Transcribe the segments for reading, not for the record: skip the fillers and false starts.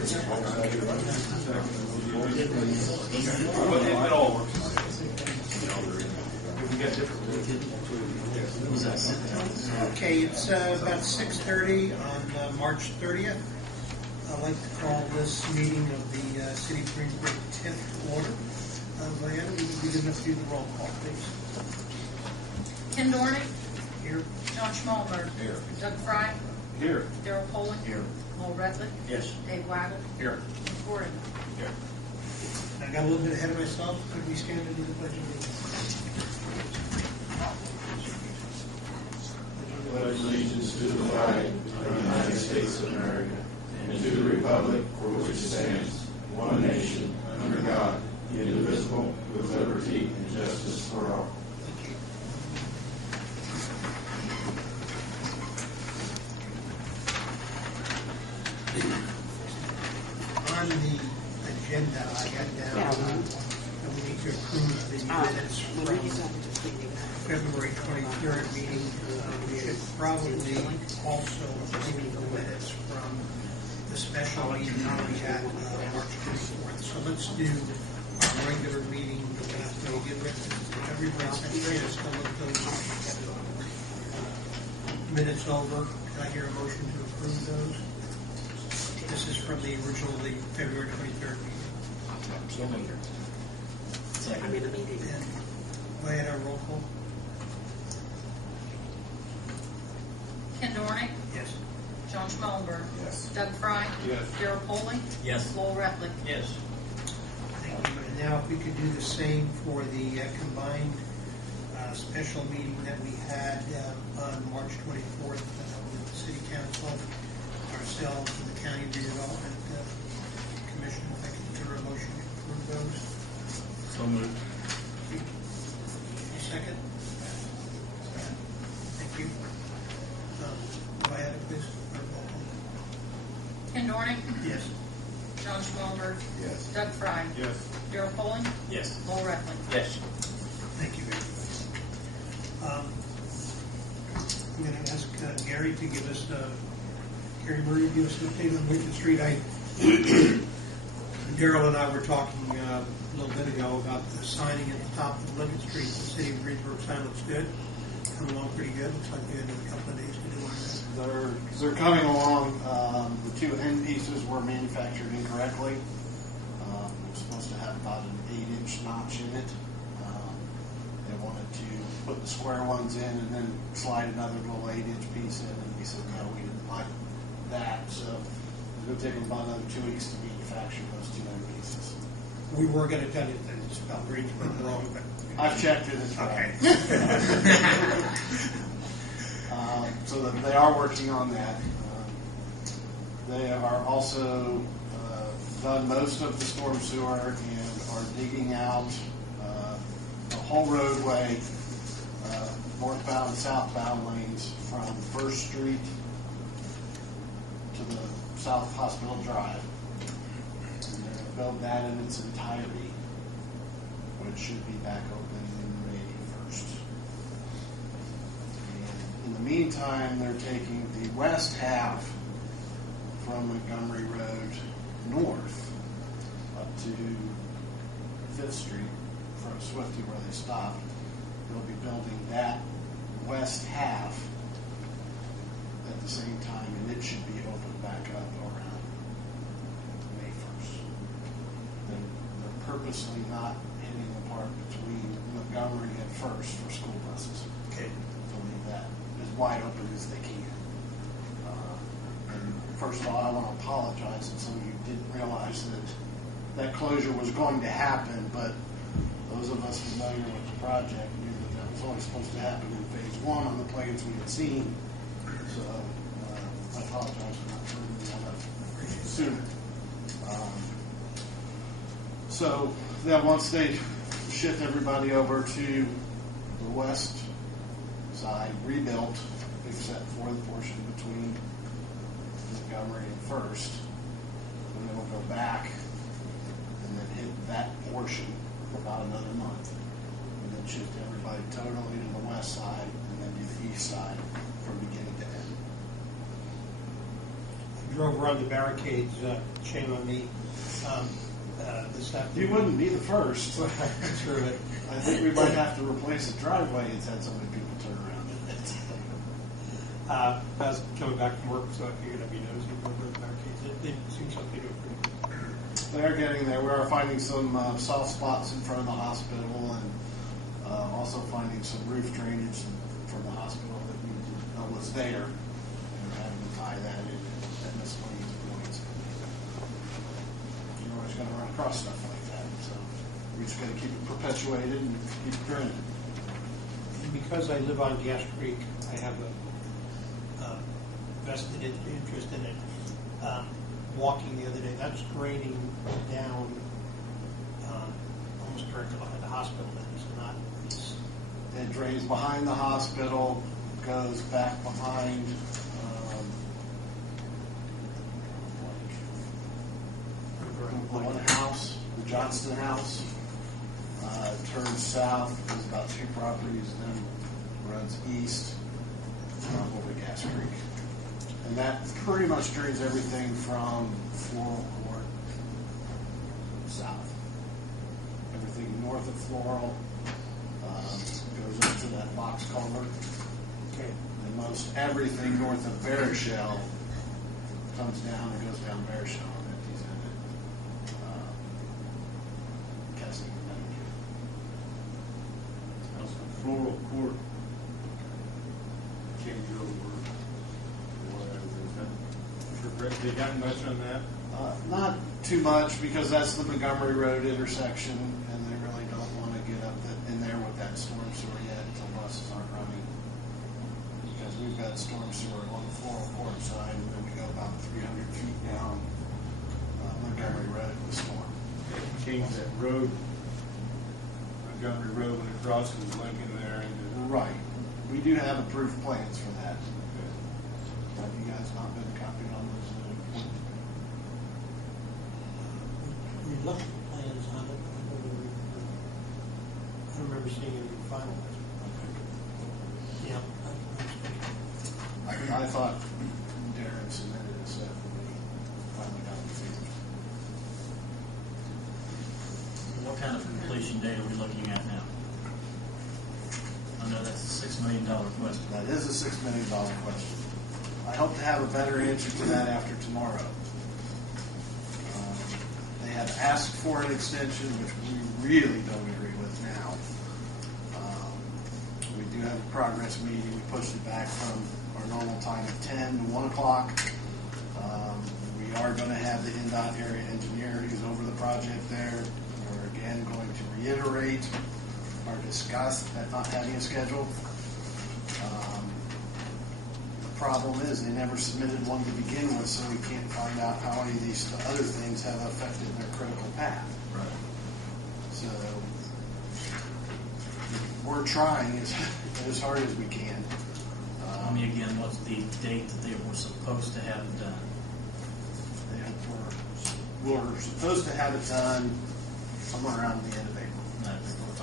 It all works. Okay, it's about 6:30 on March 30th. I'd like to call this meeting of the City of Greensburg TIF order. Diana, would you be good enough to do the roll call, please? Ken Dornick. Here. John Schmalberg. Here. Doug Fry. Here. Darrell Poland. Here. Lowell Redlick. Yes. Dave Waggle. Here. And Gordon. Here. I got a little bit ahead of myself. Could we stand and do the pledge of allegiance? Pledge allegiance to the flag of the United States of America and to the republic for which it stands, one nation, under God, indivisible, with liberty and justice for all. On the agenda, I got down that we need to approve the minutes from February 23rd meeting. We should probably also approve the minutes from the special meeting we had March 24th. So let's do our regular meeting. Everybody's had a chance to look those minutes over. Can I hear a motion to approve those? This is from the original, the February 23rd meeting. So moved. I'm in a meeting. And go ahead, our roll call. Ken Dornick. Yes. John Schmalberg. Yes. Doug Fry. Yes. Darrell Poland. Yes. Lowell Redlick. Yes. Thank you. And now if we could do the same for the combined special meeting that we had on March 24th with the City Council, ourselves, and the County Redevelopment Commission. If I could hear a motion to approve those. So moved. Second? Thank you. Go ahead, please. Ken Dornick. Yes. John Schmalberg. Yes. Doug Fry. Yes. Darrell Poland. Yes. Lowell Redlick. Yes. Thank you very much. I'm going to ask Gary to give us, Gary Murray, to give us an update on Lincoln Street. Darrell and I were talking a little bit ago about the signing at the top of Lincoln Street. The City of Greensburg sign looks good. Coming along pretty good. Looks like we had a couple of days to do on that. They're coming along. The two end pieces were manufactured incorrectly. They're supposed to have about an 8-inch notch in it. They wanted to put the square ones in and then slide another little 8-inch piece in, and we said no, we didn't like that. So it's going to take them about another 2 weeks to manufacture those two end pieces. We were going to tell you that it's spelled Greensburg wrong, but I've checked it. It's okay. So that they are working on that. They are also done most of the storm sewer and are digging out the whole roadway, northbound and southbound lanes from First Street to the South Hospital Drive. And they're going to build that in its entirety, which should be back open May 1st. And in the meantime, they're taking the west half from Montgomery Road north up to 5th Street from Swifty where they stopped. They'll be building that west half at the same time, and it should be opened back up around May 1st. They're purposely not hitting the part between Montgomery and First for school buses. Okay. To leave that as wide open as they can. And first of all, I want to apologize that some of you didn't realize that closure was going to happen, but those of us familiar with the project knew that was only supposed to happen in phase 1 on the plans we had seen. So I apologize for not turning that up sooner. So then once they shift everybody over to the west side, rebuilt, except for the portion between Montgomery and First, and then we'll go back and then hit that portion for about another month, and then shift everybody totally to the west side, and then do the east side from beginning to end. drove around the barricades, shame on me, this You afternoon. wouldn't be the first. Sure, but I think we might have to replace the driveway. It's had so many people turn around. I was coming back from work, so I figured I'd be nosy over the barricades. It seems like they do pretty good. They are getting there. We are finding some soft spots in front of the hospital, and also finding some roof drainage from the hospital that we didn't know was there, and we're having to tie that in at miscellaneous points. You're always going to run across stuff like that, so we just got to keep it perpetuated and keep it draining. And because I live on Gas Creek, I have a vested interest in it. Walking the other day, that's draining down almost directly behind the hospital. Then it's not. It's, It drains behind the hospital, goes back behind the one house, the Johnston house. Turns south, goes about 2 properties, then runs east over Gas Creek. And that pretty much drains everything from Floral Court south. Everything north of Floral goes up to that box culvert. okay. And most everything north of Baroshell comes down and goes down Baroshell and empties into Cassie. How's the Floral Court? Change over. They got much on that? Not too much, because that's the Montgomery Road intersection, and they really don't want to get up in there with that storm sewer yet until buses aren't running. Because we've got storm sewer on the Floral Court side, and then we go about 300 feet down Montgomery Road with the storm. Change that road, Montgomery Road, when it crosses Lincoln there into. Right. We do have approved plans for that. Have you guys not been copied on those? We looked at the plans on it. I don't remember seeing any finalized. Yeah. I thought Darren submitted a set when we finally got the figures. What kind of completion date are we looking at now? I know that's a $6 million question. That is a $6 million question. I hope to have a better answer to that after tomorrow. They have asked for an extension, which we really don't agree with now. We do have a progress meeting. We pushed it back from our normal time of 10 to 1 o'clock. We are going to have the NDOT area engineer who's over the project there. We're again going to reiterate or discuss that not having a schedule. The problem is they never submitted one to begin with, so we can't find out how any of these other things have affected their critical path. Right. So we're trying as hard as we can. Tell me again, what's the date that they were supposed to have it done? We're supposed to have it done somewhere around the end of April. No, I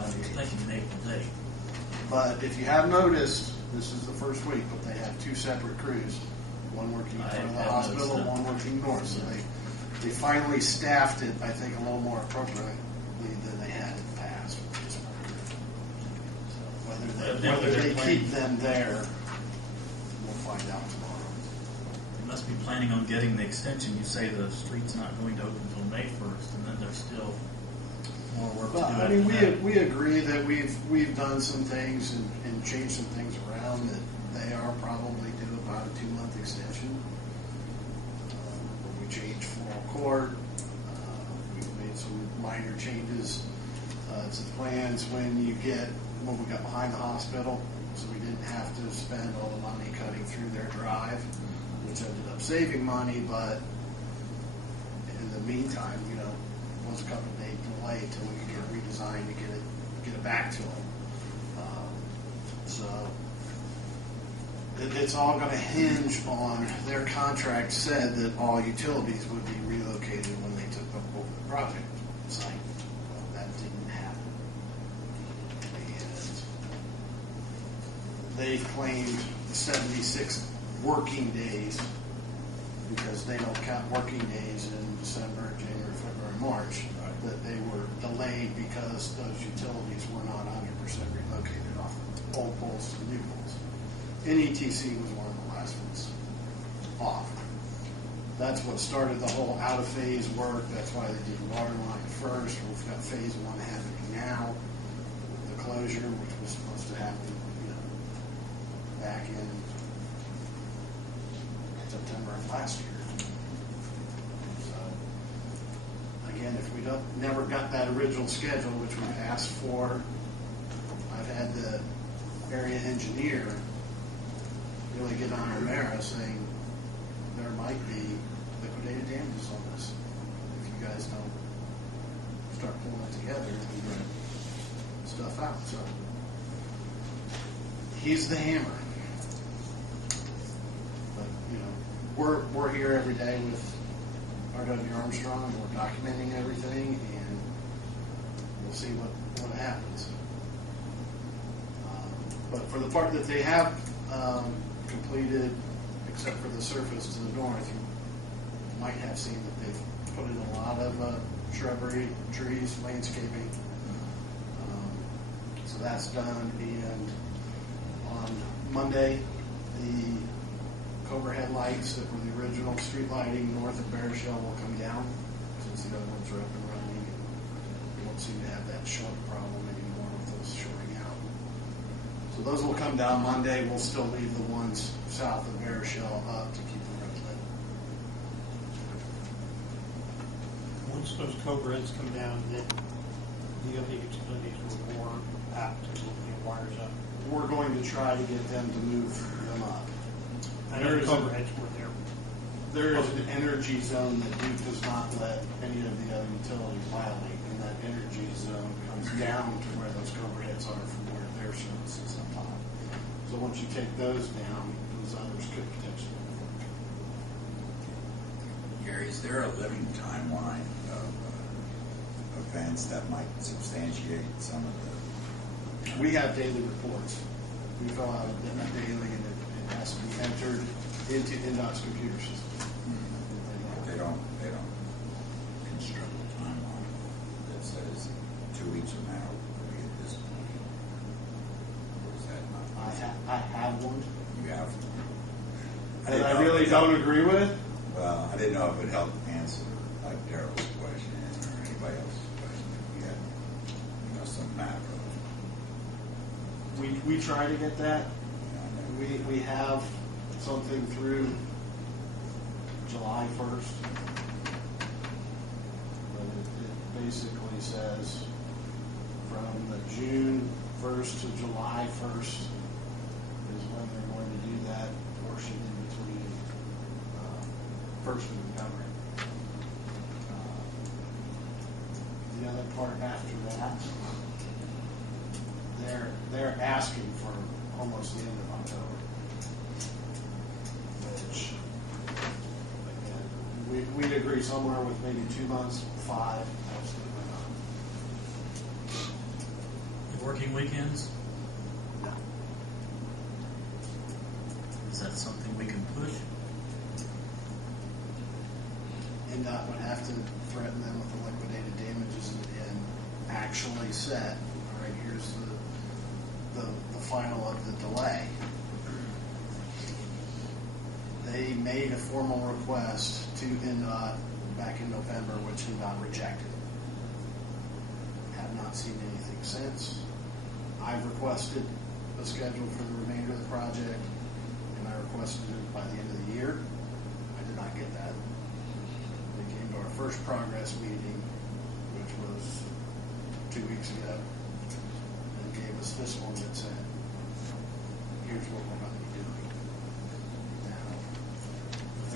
was thinking an April date. But if you have noticed, this is the first week, but they have 2 separate crews. One working in I front of the have hospital, noticed that. one working north. So they finally staffed it, I think, a little more appropriately than they had in the past. Which is whether they keep them there, we'll find out tomorrow. You must be planning on getting the extension. You say the street's not going to open until May 1st, and then there's still more work to do. Well, I after mean, that. we agree that we've done some things and changed some things around that they are probably due about a 2-month extension. We changed Floral Court. We've made some minor changes to the plans when we got behind the hospital, so we didn't have to spend all the money cutting through their drive, which ended up saving money, but in the meantime, it was a couple of days delay until we could get it redesigned to get it back to them. So it's all going to hinge on their contract said that all utilities would be relocated when they took over the project site. Well, that didn't happen. And they claimed 76 working days because they don't count working days in December, January, February, March, that they were delayed because those utilities were not 100% relocated off old poles to new poles. NETC was one of the last ones off. That's what started the whole out-of-phase work. That's why they did water line first. We've got phase one happening now, the closure, which was supposed to happen, back in September of last year. So, again, if we never got that original schedule, which we've asked for, I've had the area engineer really get on Romero saying there might be liquidated damages on this if you guys don't start pulling it together and figuring stuff out. So he's the hammer. But we're here every day with R.W. Armstrong, and we're documenting everything, and we'll see what happens. But for the part that they have completed, except for the surface to the north, you might have seen that they've put in a lot of shrubbery, trees, landscaping. So that's done, and on Monday, the Cobra headlights that were the original street lighting north of Bear Shell will come down, since the other ones are up and running. We won't seem to have that short problem anymore with those shorting out. So those will come down Monday. We'll still leave the ones south of Bear Shell up to keep the road lit. Once those Cobra heads come down, then the other utilities will more apt to move the wires up. We're going to try to get them to move them up. I know the Cobra heads were there. There is an energy zone that Duke does not let any of the other utilities violate, and that energy zone comes down to where those Cobra heads are from where their service is up top. So once you take those down, those others could potentially work. Gary, is there a living timeline of events that might substantiate some of the? We have daily reports. We fill out a daily, and it has to be entered into INDOT's computer system. They don't construct a timeline that says 2 weeks from now we'll be at this point. Or is that not? I have one. You have. And I really don't agree with it. Well, I didn't know if it would help answer like Daryl's question or anybody else's question. If you had, some macro. We try to get that. We have something through July 1st. But it basically says from the June 1st to July 1st is when they're going to do that portion in between First and Montgomery. The other part after that, they're asking for almost the end of October, which again, we'd agree somewhere with maybe 2 months, 5, absolutely not. Working weekends? No. Is that something we can push? INDOT would have to threaten them with the liquidated damages and actually set, all right, here's the final of the delay. They made a formal request to INDOT back in November, which INDOT rejected. Have not seen anything since. I've requested a schedule for the remainder of the project, and I requested it by the end of the year. I did not get that. They came to our first progress meeting, which was 2 weeks ago, and gave us this one that said, here's what we're going to be doing. Now,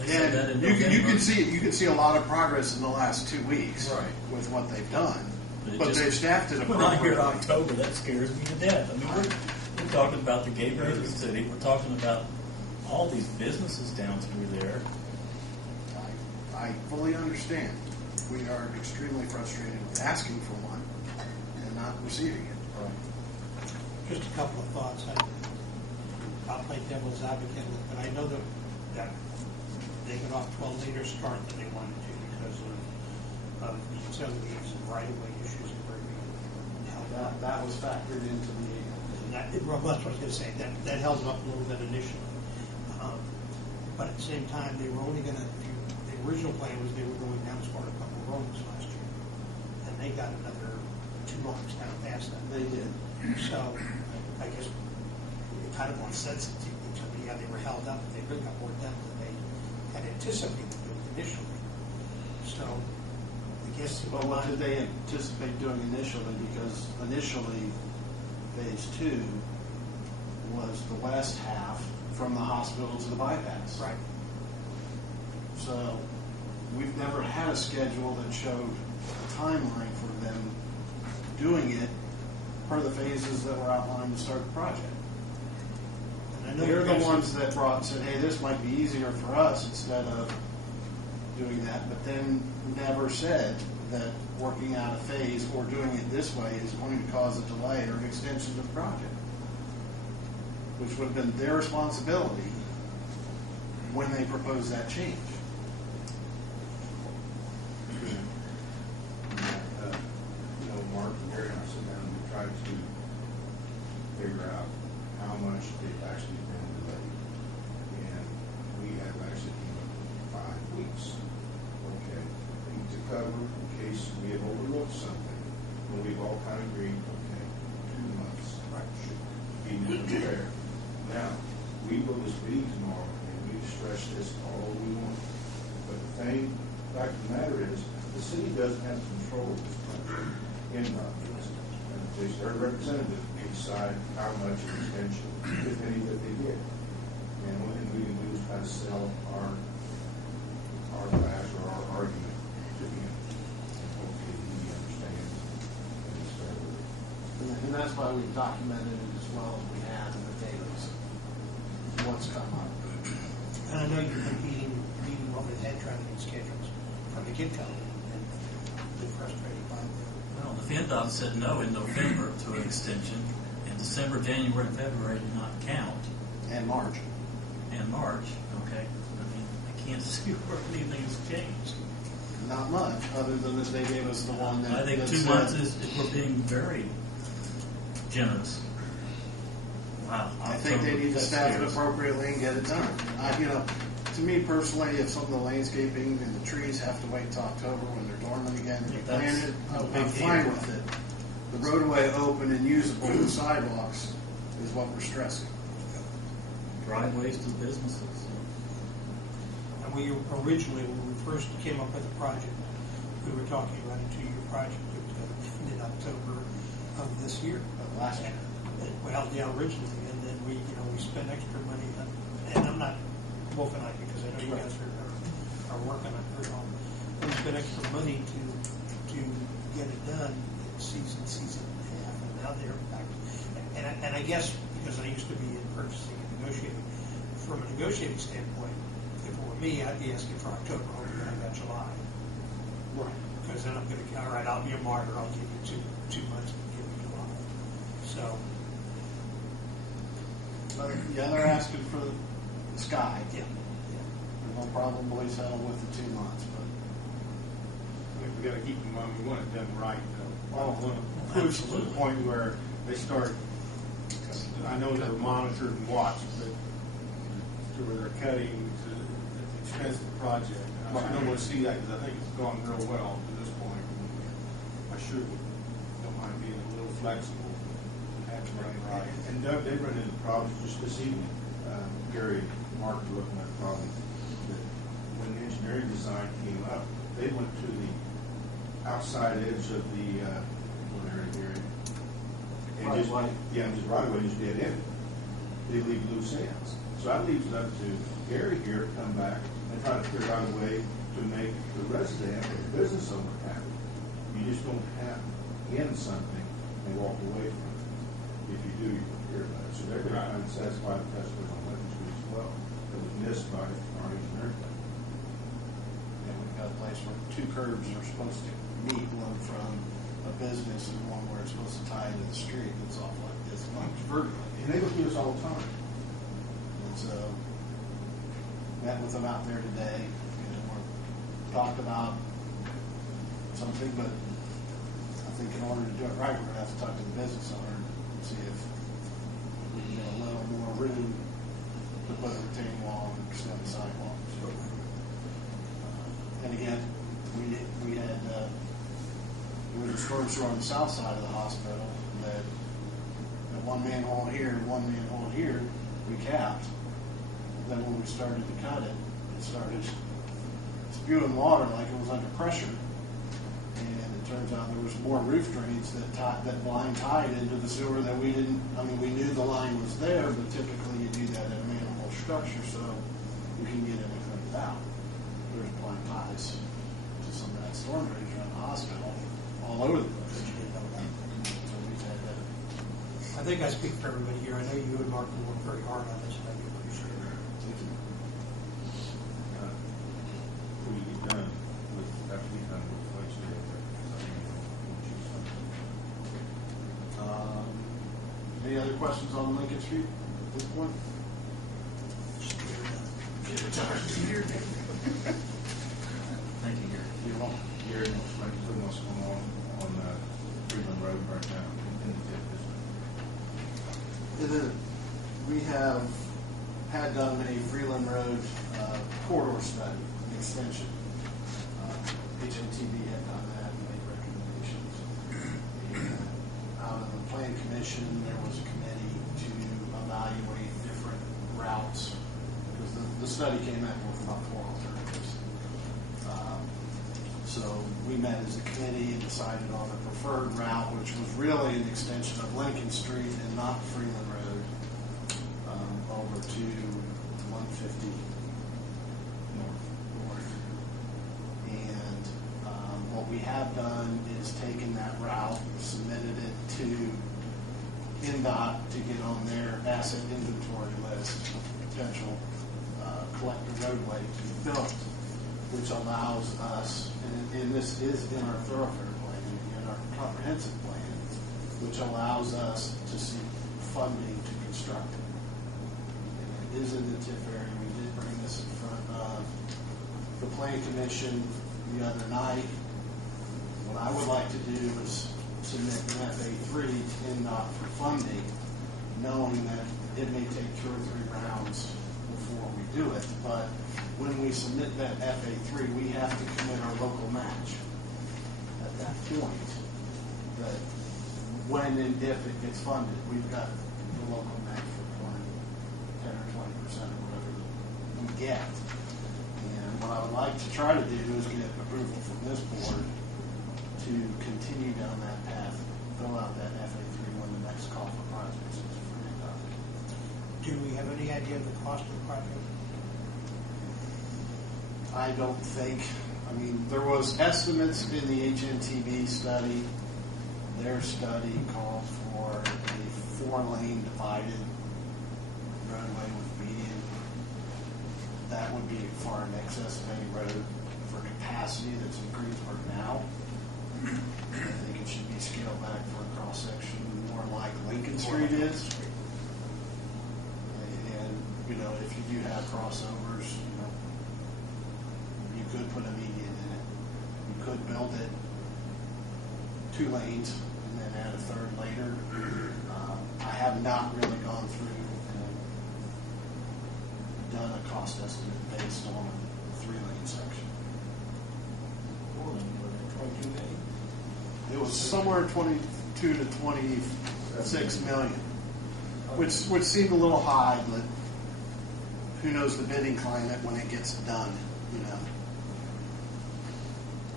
They said that in again, you November. can see a lot of progress in the last 2 weeks Right. with what they've done, But it but just- they've staffed it When I hear appropriately. October, that scares me to death. I mean, we're talking about the gateway of the city. We're talking about all these businesses down through there. I fully understand. We are extremely frustrated with asking for one and not receiving it. Just a couple of thoughts. I'll play devil's advocate, but I know that they got off to a later start than they wanted to because of utilities and right-of-way issues and where we held up. That was factored into the, And well, that's what I was going to say. That held them up a little bit initially. But at the same time, they were only going to, the original plan was they were going down as far as a couple of roads last year. And they got another 2 months down past that. they did. So I guess it kind of more sensitive to me how they were held up. They really got more done than they had anticipated doing initially. So I guess. But what did they anticipate doing initially? Because initially, phase 2 was the west half from the hospital to the bypass. Right. So we've never had a schedule that showed a timeline for them doing it per the phases that were outlined to start the project. And I know They're you the guys- ones that said, hey, this might be easier for us instead of doing that, but then never said that working out a phase or doing it this way is going to cause a delay or an extension of the project, which would have been their responsibility when they proposed that change. Mark and Gary and I sit down and we try to figure out how much they've actually been delayed. And we have actually came up with 5 weeks. Okay, to cover in case we have overlooked something. When we've all kind of agreed, okay, 2 months should be fair. Now, we will this meeting tomorrow and we stretch this all we want. But the fact of the matter is, the city doesn't have control of this project. It's their representative to decide how much extension, if any, that they get. And one thing we can do is try to sell our class or our argument to him. Hopefully he understands and he's fair with it. And that's why we've documented it as well as we have in the tables. What's come up. And I know you've been beating over the head trying to get schedules from the get-go and been frustrated by it. Well, the FinDOT said no in November to an extension, and December, January, and February did not count, And March. and March, okay? I mean, I can't see where anything's changed. Not much, other than that they gave us the one that. I think that 2 said- months is, we're being very generous. Wow. I think they need to That's staff it serious. appropriately and get it done. To me personally, if some of the landscaping and the trees have to wait till October when they're dormant again to be That's planted, no I'm big fine deal. with it. The roadway open and usable, the sidewalks is what we're stressing. Driveways to businesses. And we originally, when we first came up with the project, we were talking about a 2-year project that was going to end in October of this year. Last year. Well, yeah, originally, and then we spent extra money on, and I'm not wolfing on you because I know you guys are working on it all. We spent extra money to get it done in season and a half, and now they're back. And I guess because I used to be in purchasing and negotiating, from a negotiating standpoint, if it were me, I'd be asking for October, hoping I got July. Right. Because then I'm going to, all right, I'll be a martyr, I'll give you two months and give you July. So, Yeah, they're asking for the sky. yeah. We'll probably settle with the 2 months, but. We gotta keep in mind, we want it done right, though. Oh, We want to push to the point where they start, I know they're monitored and watched, but to where they're cutting to the expense of the project. I don't want to see that because I think it's gone real well to this point. I sure don't mind being a little flexible and have it run right. And Doug, they run into problems just this evening. Gary and Mark were looking at a problem that when the engineering design came up, they went to the outside edge of the one area here. And just, Right-of-way. yeah, just right away, just dead end. They leave loose ends. So that leaves it up to Gary here to come back and try to figure out a way to make the resident or the business owner happy. You just don't have in something and walk away from it. If you do, you will hear about it. So they're going to try and satisfy the customer on Lincoln Street as well. That was missed by our engineering. Yeah, we've got a place where 2 curbs are supposed to meet, one from a business and one where it's supposed to tie into the street. It's off like this much vertically. And they go through this all the time. And so, met with them out there today, we talked about something, but I think in order to do it right, we're gonna have to talk to the business owner and see if we can get a little more room to put a retaining wall and extend the sidewalk. And again, we had, there was a storm sewer on the south side of the hospital that one manhole here, one manhole here, we capped. Then when we started to cut it, it started spewing water like it was under pressure. And it turns out there was more roof drains that blind tied into the sewer that we didn't, I mean, we knew the line was there, but typically you do that in a manhole structure so you can get it cleaned out. There's blind ties to some of that storm drainage around the hospital all over the place. So we've had that. I think I speak for everybody here. I know you and Mark will work very hard on this, and I do appreciate it. Before you get done with, after we done with legislative, Any other questions on Lincoln Street at this point? Thank you, Gary. You're welcome. Gary, what's going on Freeland Road right now in the TIF district? We have had done a Freeland Road corridor study, an extension. HNTB had done that and made recommendations. And out of the Plan Commission, there was a committee to evaluate different routes because the study came out with about 4 alternatives. So we met as a committee and decided on a preferred route, which was really an extension of Lincoln Street and not Freeland Road over to 150 north. And what we have done is taken that route, submitted it to NDOT to get on their asset inventory list of potential collector roadway to be built, which allows us, and this is in our thoroughfare plan, in our comprehensive plan, which allows us to seek funding to construct it. And it is in the TIF area. We did bring this in front of the Plan Commission the other night. What I would like to do is submit an FA3 to NDOT for funding, knowing that it may take 2 or 3 rounds before we do it, but when we submit that FA3, we have to commit our local match at that point. That when and if it gets funded, we've got the local match for 10 or 20% of whatever we get. And what I would like to try to do is get approval from this board to continue down that path, fill out that FA3 when the next call for projects is for NDOT. Do we have any idea of the cost of the project? I don't think, I mean, there was estimates in the HNTB study. Their study called for a 4-lane divided roadway with median. That would be far in excess of any road for capacity that's in Greensburg now. I think it should be scaled back for a cross section more like Lincoln Street is. And, you know, if you do have crossovers, you know, you could put a median in it. You could build it 2 lanes and then add a 3rd later. I have not really gone through and done a cost estimate based on a 3-lane section. 22 million? It was somewhere 22 to 26 million, which seemed a little high, but who knows the bidding climate when it gets done, you know.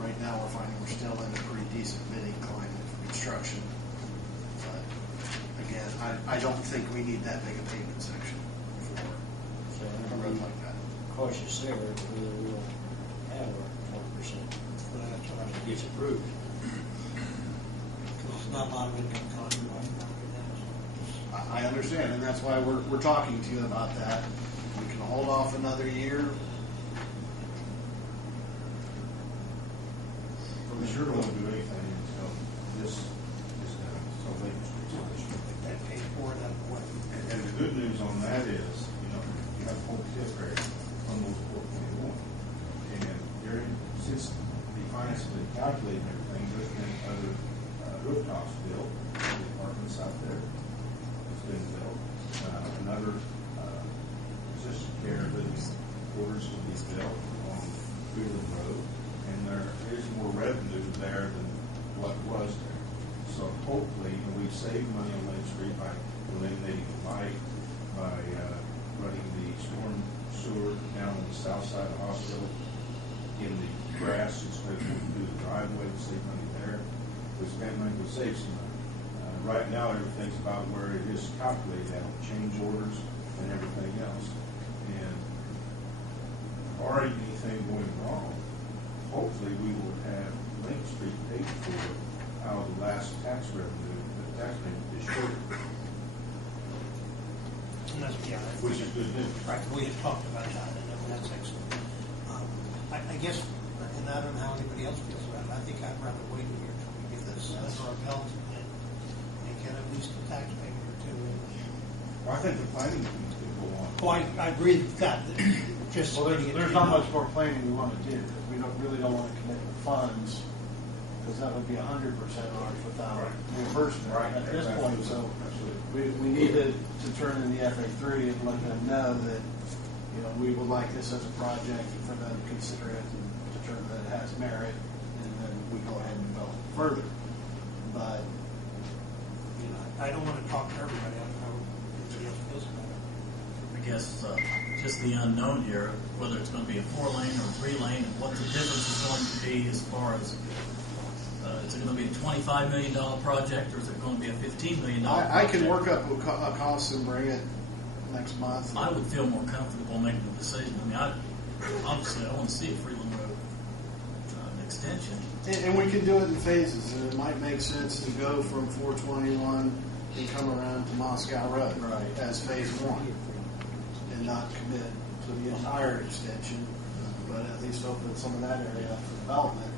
Right now we're finding we're still in a pretty decent bidding climate for construction. But again, I don't think we need that big a pavement section for a road like that. Cautious there, whether we'll have our 20% Well, that's what I was gets approved. It's not a lot of income coming right now. I understand, and that's why we're talking to you about that. We can hold off another year. Well, sure don't want to do anything until this is done. So That pays for that way. and the good news on that is, you know, you have a whole TIF area on those financially calculating everything, there's been other rooftops built, the apartments out there, it's been built. Another assisted care living quarters will be built along Freeland Road, and there is more revenue there than what was there. So hopefully, we've saved money on Main Street by eliminating the light, by running the storm sewer down on the south side of the hospital, getting the grass instead of do the driveway, to save money there. We spend money, we save some money. Right now, everything's about where it is calculated out, change orders and everything else. And barring anything going wrong, hopefully we will have Main Street paid for out of the last tax revenue, the tax payment this year, And that's, yeah, which is good news. right, we had talked about that, and that's excellent. I guess, and I don't know how anybody else feels about it, I think I'd rather wait a year till we get this under our belt and get at least a tax payment or two in. Well, I think the planning needs to go on. Oh, I agree with that, just. Well, getting it there's in. not much more planning we want to do. We really don't want to commit the funds, because that would be 100% ours without reimbursement at this point. So we need to turn in the FA3 and let them know that, we would like this as a project for them to consider it and determine that it has merit, and then we go ahead and develop it further. But, I don't want to talk to everybody, I don't know what anybody else feels about it. I guess just the unknown here, whether it's going to be a 4-lane or 3-lane, and what the difference is going to be as far as is it going to be a $25 million project, or is it going to be a $15 million project? I can work up a cost and bring it next month. I would feel more comfortable making the decision. I mean, obviously, I want to see a Freeland Road extension. And we can do it in phases, and it might make sense to go from 421 and come around to Moscow Road as phase 1, and not commit to the entire extension, but at least open some of that area up for development,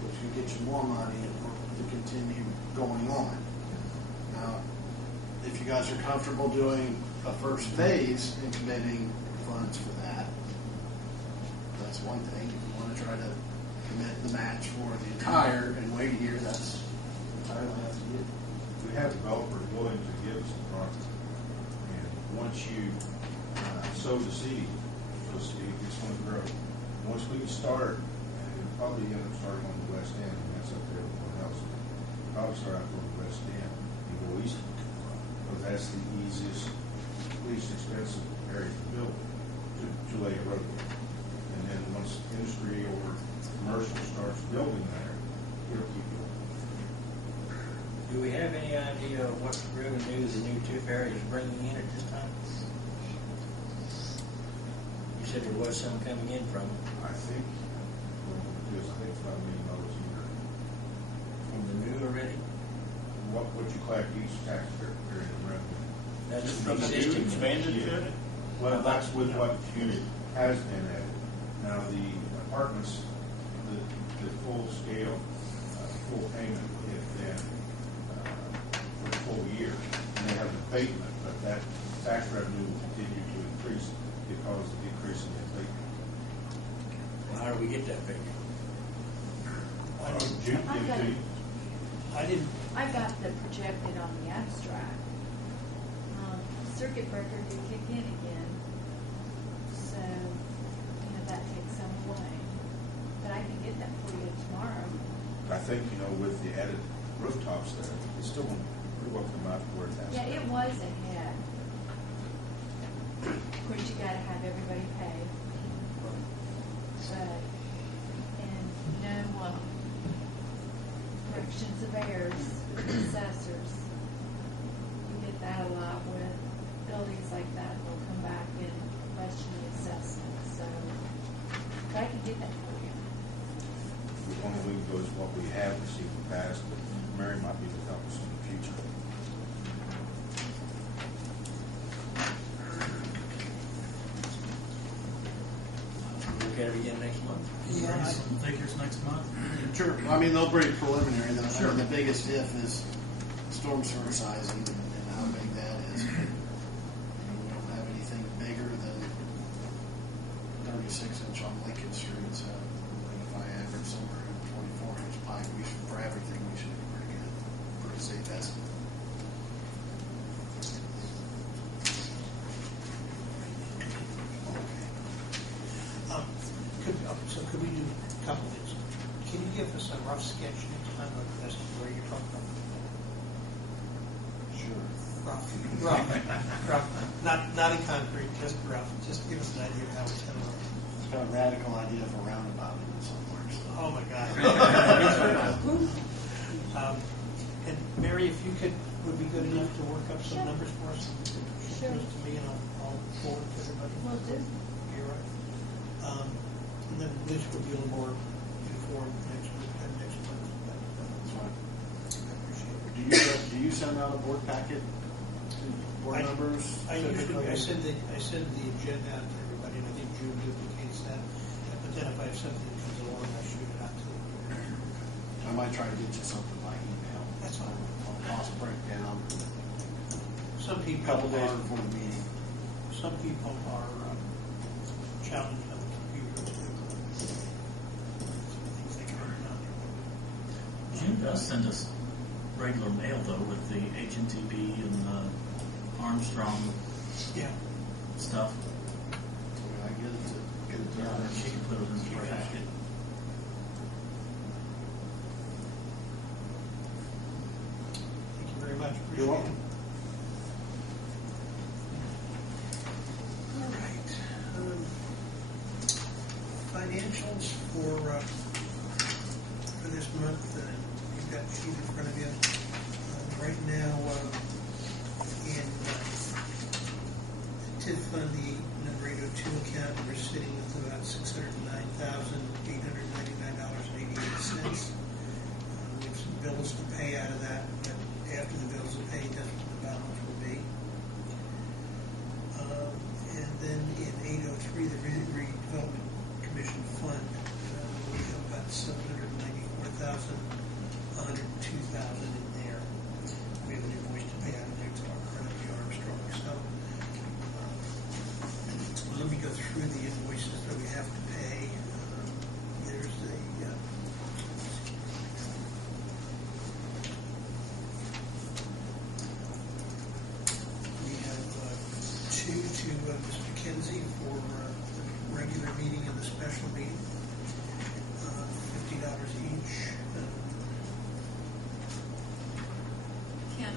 which could get you more money to continue going on. Now, if you guys are comfortable doing a first phase and committing funds for that, that's one thing. If you want to try to commit the match for the entire and wait a year, that's entirely up to you. We have developers willing to give us the project, and once you sow the seed, so to speak, it's going to grow. Once we start, and we'll probably end up starting on the west end, and that's up there with everyone else. Probably start out on the west end and go east, because that's the easiest, least expensive area to build, to lay a road in. And then once industry or commercial starts building there, it'll keep going. Do we have any idea of what revenue the new TIF area is bringing in at this time? You said there was some coming in from it. I think it's $5 million a year. From the new already? What you collect each tax period of revenue. That's Just the from the existing. new expanded unit? Well, that's with what unit has been added. Now, the apartments, the full scale, full payment will hit then for the full year. And they have an abatement, but that tax revenue will continue to increase because of the increase in the abatement. Well, how do we get that figure? June, I got the projected on the abstract. Circuit breaker did kick in again, so, that takes some away. But I can get that for you tomorrow. I think, with the added rooftops there, it still won't pretty well come out where it has. Yeah, it was ahead. Of course, you gotta have everybody pay. But, and corrections of errors, assessors, you get that a lot with buildings like that. They'll come back and question the assessment, so, but I can get that for you. We want to leave those what we have received in the past, but Mary might be able to help us in the future. We'll look at it again next month. Some figures next month. Sure. I mean, they'll bring preliminary. The biggest if is storm sewer sizing and how big that is. We don't have anything bigger than 36 inch on Lincoln Street, so if I average somewhere around say that. Could we do a couple things? Can you give us a rough sketch next time of this, where you're talking about? Sure. Rough. Not in concrete, just rough. Just give us an idea of how it's going to work. It's got a radical idea of a roundabout in it somewhere. So. Oh, my God. And Mary, if you could, would be good enough to work up some Sure. numbers for us? Sure. Just to me, and I'll forward to everybody. Will do. You're right. And then this will be a little more informed next month. That's fine. I appreciate it. Do you send out a board packet to board members? I usually, typically? I send the agenda out to everybody, and I think June duplicates that. But then if I have something that comes along, I shoot it out to them. I might try to get you something by email. That's fine. Cost breakdown, Some a people couple days are, before the meeting. some people are challenged on the computer to things they can learn on their June does send us regular mail though with the HNTB and Armstrong Yeah. stuff. I get it done. She can put it in the packet. Thank you very much. You're Appreciate welcome. it. All right. Financials for this month, you've got sheet in front of you. Right now, in the TIF fund, the number 802 account, we're sitting with about $609,899.88. We have some bills to pay out of that, but after the bills are paid, that's what the balance will be. And then in 803, the Redevelopment Commission Fund, we have about $794,102,000 in there. We have an invoice to pay out of there to our credit, the Armstrong. So let me go through the invoices that we have to pay. There's we have two to Ms. McKenzie for the regular meeting and the special meeting, $50 each. Ken,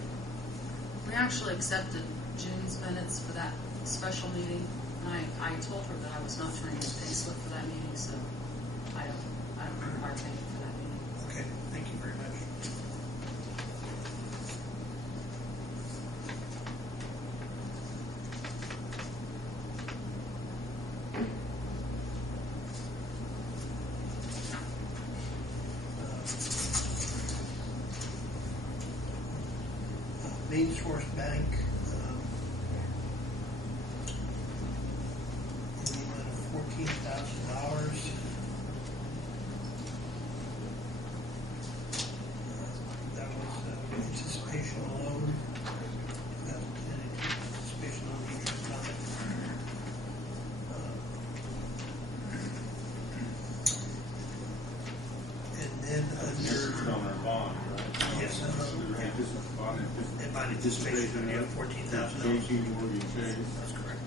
we actually accepted June's minutes for that special meeting. And I told her that I was not turning in a pay slip for that meeting, so I don't require payment for that meeting. Okay, thank you very much. Main Source Bank, in the amount of $14,000. That was anticipation loan, anticipation loan interest on it. And then This is under, on our bond, right? yes, Bond and by anticipation, we have $14,000. JP Morgan Chase. That's correct.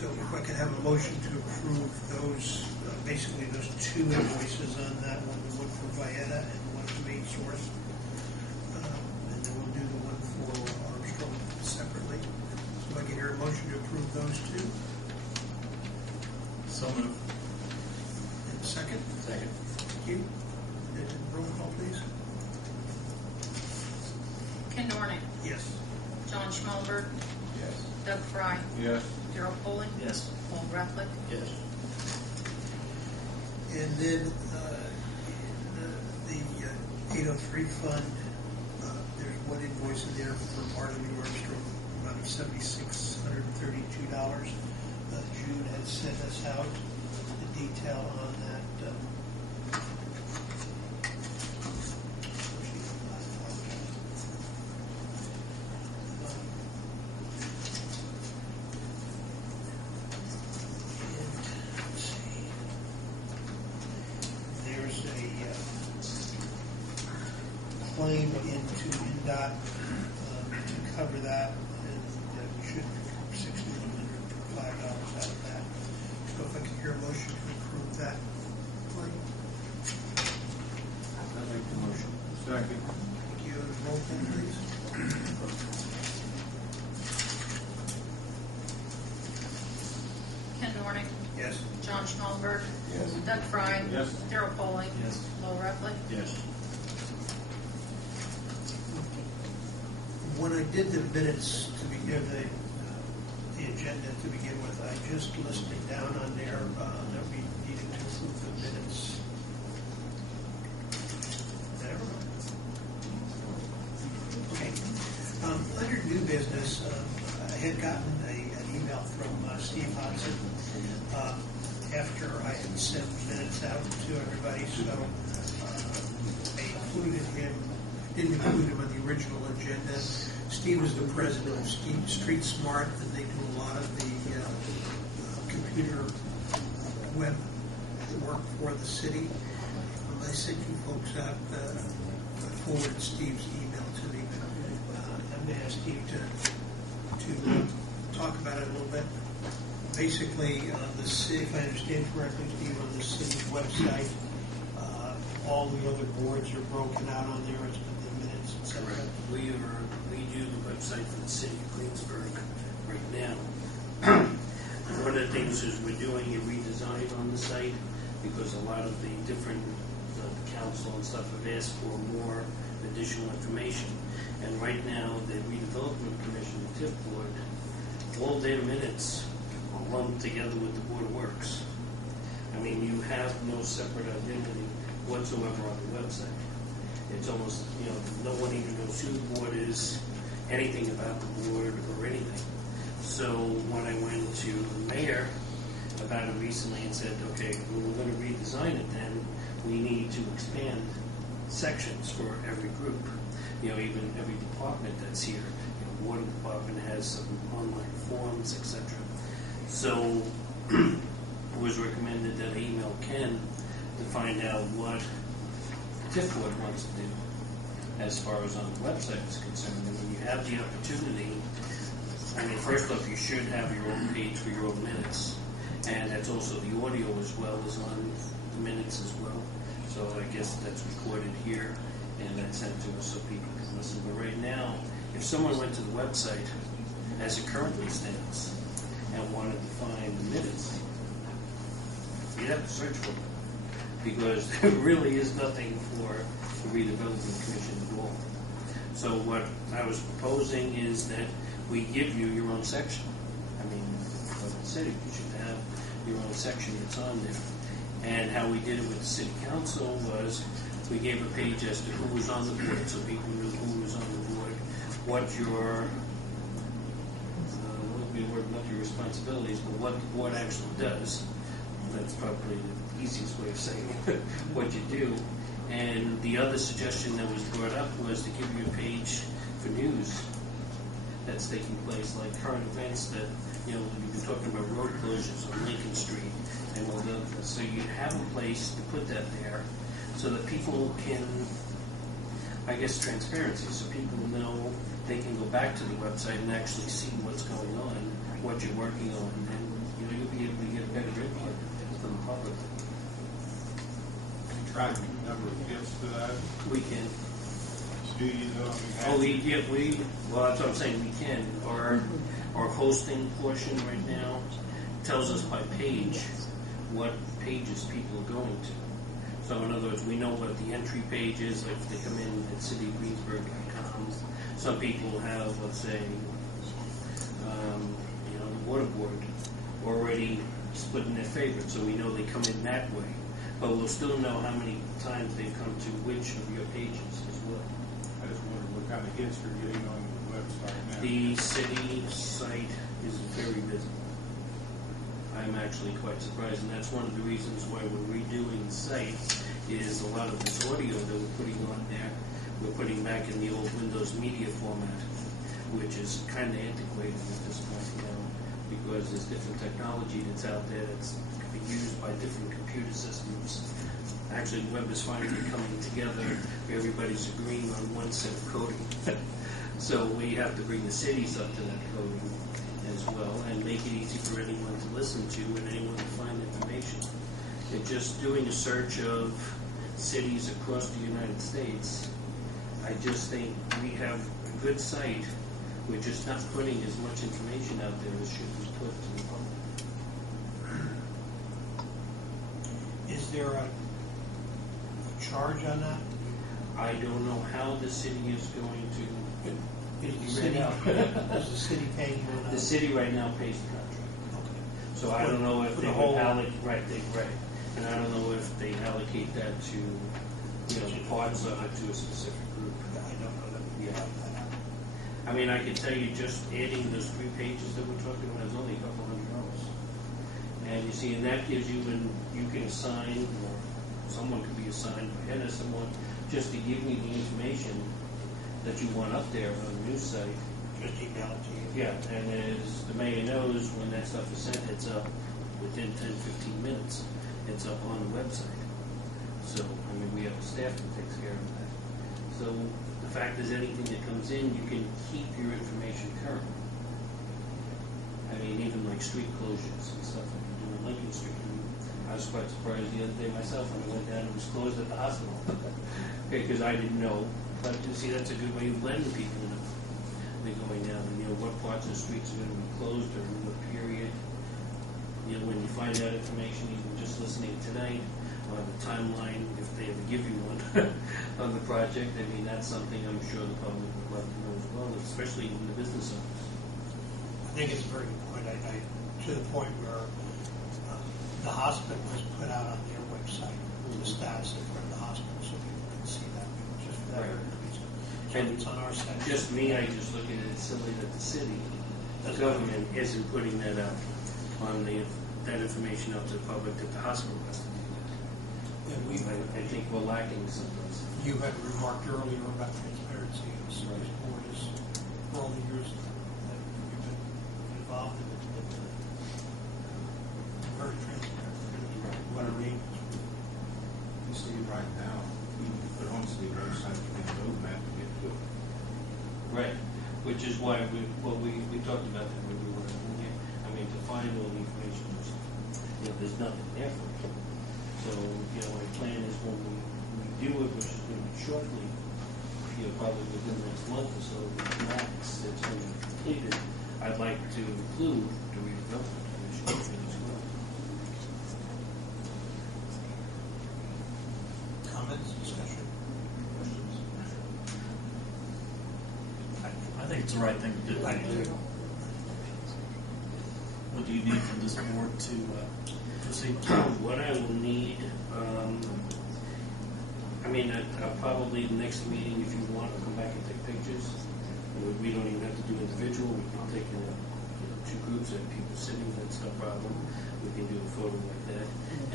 So if I could have a motion to approve those, basically those two invoices on that one, the one for Vieta and the one for Main Source. And then we'll do the one for Armstrong separately. So if I can hear a motion to approve those two. So moved. And second? Second. Thank you. And roll call, please. Ken Dornick, Yes. John Schmalber, Yes. Doug Fry, Yes. Darrell Poling, Yes. Paul Rufflick, Yes. And then in the 803 fund, there's one invoice in there for Martin Armstrong, amount of $7,632. June had sent us out the detail on that. There's a claim into NDOT to cover that, and we should recoup $6,105 out of that. So if I could hear a motion to approve that claim. I'll make the motion. Second. Thank you. Roll call, please. Ken Dornick, Yes. John Schmallenberg, Yes. Doug Fry, Yes. Darrell Poling, Yes. Lowell Rufflet. Yes. When I did the minutes to begin the agenda to begin with, I just listed down on there that we needed to approve the minutes. There. Okay. Under new business, I had gotten an email from Steve Hodson after I had sent minutes out to everybody, so I included him. Didn't include him on the original agenda. Steve is the president of Street Smart, and they do a lot of the computer web work for the city. I sent you folks out, forwarded Steve's email to me. I'm going to ask Steve to talk about it a little bit. Basically, the city, if I understand correctly, Steve, on the city's website, all the other boards are broken out on there. It's the minutes, et cetera. Correct. We do the website for the city of Greensburg right now. One of the things is we're doing a redesign on the site because a lot of the different council and stuff have asked for more additional information. And right now, the redevelopment commission, the TIF board, all their minutes are lumped together with the Board of Works. I mean, you have no separate identity whatsoever on the website. It's almost, no one even knows who the board is, anything about the board or anything. So when I went to the mayor about it recently and said, okay, well, we're going to redesign it then, we need to expand sections for every group. Even every department that's here. Water department has some online forms, etc. So it was recommended that I email Ken to find out what TIF board wants to do as far as on the website is concerned. And when you have the opportunity, first off, you should have your own page for your own minutes. And that's also the audio as well as on the minutes as well. So I guess that's recorded here and that's sent to us so people can listen. But right now, if someone went to the website as it currently stands and wanted to find the minutes, you'd have to search for them. Because there really is nothing for the redevelopment commission at all. So what I was proposing is that we give you your own section. Like I said, you should have your own section that's on there. And how we did it with the city council was we gave a page as to who was on the board, so people knew who was on the board, what your not your responsibilities, but what the board actually does. That's probably the easiest way of saying what you do. And the other suggestion that was brought up was to give you a page for news that's taking place, like current events that, we've been talking about road closures on Lincoln Street and all that. So you have a place to put that there so that people can, transparency, so people know they can go back to the website and actually see what's going on, what you're working on, and you'll be able to get a better input from the public. Track the number of gifts to that. We can. Do you know? Well, that's what I'm saying, we can. Our hosting portion right now tells us by page what pages people are going to. So in other words, we know what the entry page is, like if they come in at citygreensburg.com. Some people have, let's say, the water board already split in their favorites, so we know they come in that way. But we'll still know how many times they've come to which of your pages as well. I just wondered what kind of hits you're getting on the website now. The city site is very visible. I'm actually quite surprised, and that's one of the reasons why we're redoing the site, is a lot of this audio that we're putting on there, we're putting back in the old Windows Media format, which is kind of antiquated at this point, because there's different technology that's out there that's can be used by different computer systems Actually, the web is finally coming together. Everybody's agreeing on one set of coding. So we have to bring the cities up to that coding as well and make it easy for anyone to listen to and anyone to find information. And just doing a search of cities across the United States, I just think we have a good site. We're just not putting as much information out there as should be put to the public. Is there a charge on that? I don't know how the city is going to. Is the Right city, now. does the city pay you on that? The city right now pays the contract. Okay. So I don't know if For they the would whole- allocate, right, and I don't know if they allocate that to, parts of it to a specific group. I don't know that. Yeah. I mean, I can tell you just adding those 3 pages that we're talking about is only a couple $100. And you see, and that gives you, you can assign, or someone could be assigned by head of someone, just to give me the information that you want up there on the news site. Just email it to you. Yeah, and as the mayor knows, when that stuff is sent, it's up within 10, 15 minutes. It's up on the website. So, I mean, we have a staff that takes care of that. So, the fact is, anything that comes in, you can keep your information current. I mean, even like street closures and stuff like you do in Lincoln Street. I was quite surprised the other day myself when I went down and it was closed at the hospital. Because I didn't know. But you see, that's a good way of letting people know. They're going down, and what parts of the streets are going to be closed during what period. When you find out information, even just listening tonight on the timeline, if they ever give you one on the project, I mean, that's something I'm sure the public would love to know as well, especially in the business owners. I think it's a very good point. To the point where the hospital has put out on their website the status in front of the hospital, so people can see that just for that Right. reason. So And it's on our site. Just me, I just look at it silly that the city, the government isn't putting that out on that information out to the public that the hospital has to do that. And I think we're lacking sometimes. you had remarked earlier about transparency, and the city's board is, for all the years that you've been involved in it, very transparent. What I mean, You see right now, you can put on city website, you can roadmap to get to it. Right, which is why we talked about that when we were in here. I mean, to find all the information, there's nothing there for us. So, my plan is when we do it, which is going to be shortly, probably within the next month or so, max, it's going to be completed. I'd like to include the redevelopment commission as well. comments, discussion? I think it's the right thing to do. I do. What do you need from this board to proceed? What I will need, probably the next meeting, if you want to come back and take pictures. We don't even have to do individual. We can take 2 groups of people sitting. That's no problem. We can do a photo like that.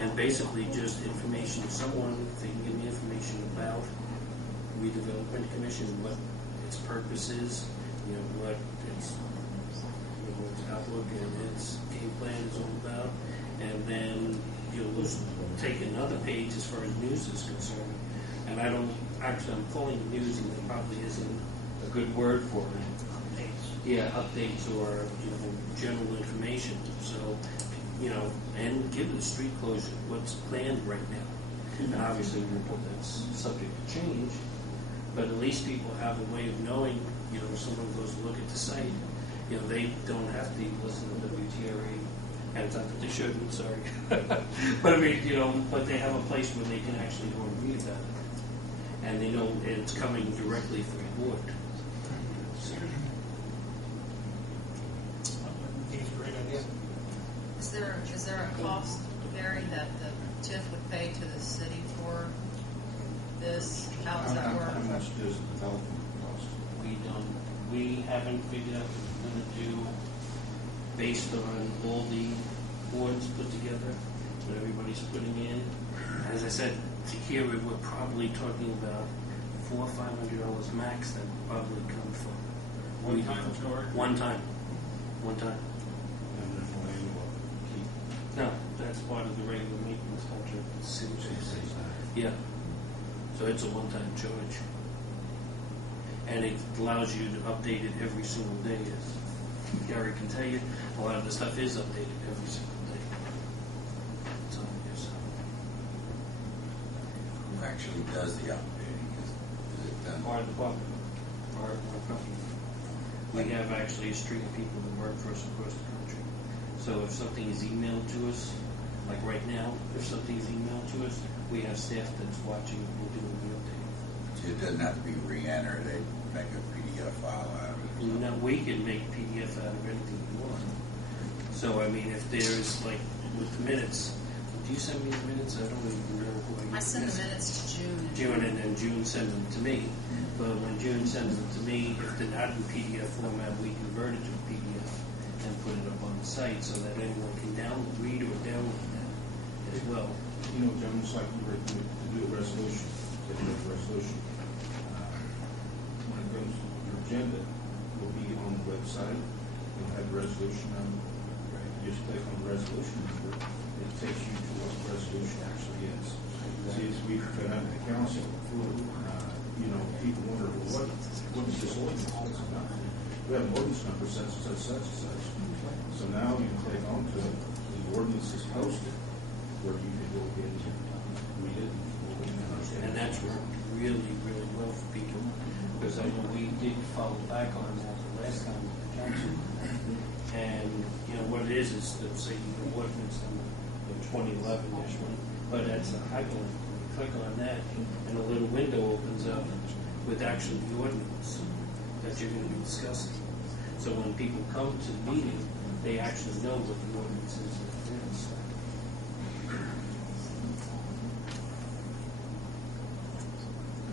And basically just information. Someone, if they can give me information about redevelopment commission, what its purpose is, what its outlook and its game plan is all about, and then we'll take another page as far as news is concerned. And I'm calling it news, and there probably isn't a good word for it. Updates. Yeah, updates or general information. So, and give the street closure what's planned right now. And obviously, that's subject to change. But at least people have a way of knowing. If someone goes to look at the site, they don't have to listen to WTRA. And it's not that they shouldn't, sorry. But I mean, but they have a place where they can actually go and read about it. And they know it's coming directly from the board. So, I think it's a great idea. Is there a cost, Gary, that the TIF would pay to the city for this? How does that work? How much does development cost? We haven't figured out what we're going to do based on all the boards put together, what everybody's putting in. As I said, to here we're probably talking about $400 or $500 max that would probably come from. One time charge? One time. And there's no annual keep. No, that's part of the regular maintenance contract. Yeah. So it's a one-time charge. And it allows you to update it every single day. As Gary can tell you, a lot of the stuff is updated every single day. It's on your side. Who actually does the updating? Is it done? Our department, our company. We have actually a stream of people that work for us across the country. So if something is emailed to us, like right now, if something is emailed to us, we have staff that's watching and doing the update. So it doesn't have to be re-entered, they make a PDF file out of it. Now, we can make PDF out of anything we want. So, I mean, if there's, like, with the minutes, do you send me the minutes? I don't even know who I send the minutes to June. June, and then June sends them to me. But when June sends them to me, if they're not in PDF format, we convert it to PDF and put it up on the site so that anyone can read or download that as well. You know, John, it's like you were to do a resolution, when it comes to your agenda, will be on the website, you'll have the resolution number. You just click on the resolution number, it takes you to what the resolution actually is. See, as we've been at the council, you know, people wonder, well, what is this ordinance about? We have an ordinance number such and such. So now you can click onto it, the ordinance is posted, where you can go get it, read it, and understand. And that's worked really, really well for people, because I know we did follow back on that the last time with the council. And, you know, what it is they'll say, you know, ordinance number 2011-1, but that's a hyperlink. You click on that, and a little window opens up with actually the ordinance that you're going to be discussing. So when people come to the meeting, they actually know what the ordinance is that they're going to start.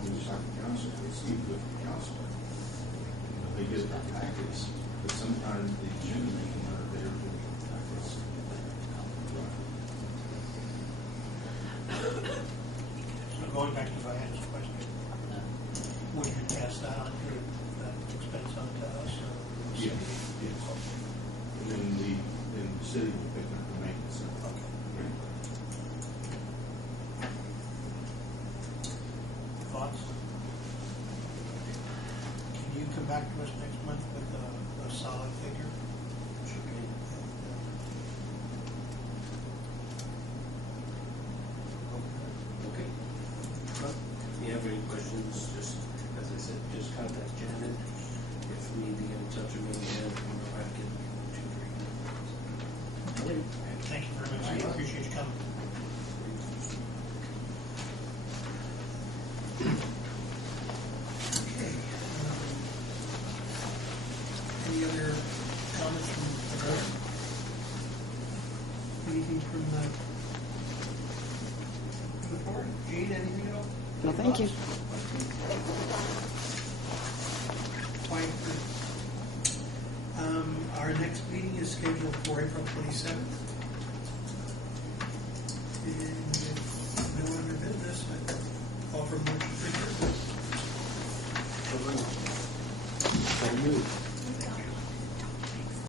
Just like the council, it's even with the council. You know, they get their packets, but sometimes the agenda making are there to the packets. So going back to Diane's question, would you pass that on to, that expense on to us? Or Yeah, yes. And then the city will pick up the maintenance. Okay. Thoughts? Can you come back to us next month with a solid figure? Okay. If you have any questions, just, as I said, just contact Janet. If you need to get in touch with me, and I can do it. Thank you very much. I appreciate you coming. Okay. Any other comments from the board? Anything from the board? Jade, anything else? No, thank you. Quiet group. Our next meeting is scheduled for April 27th.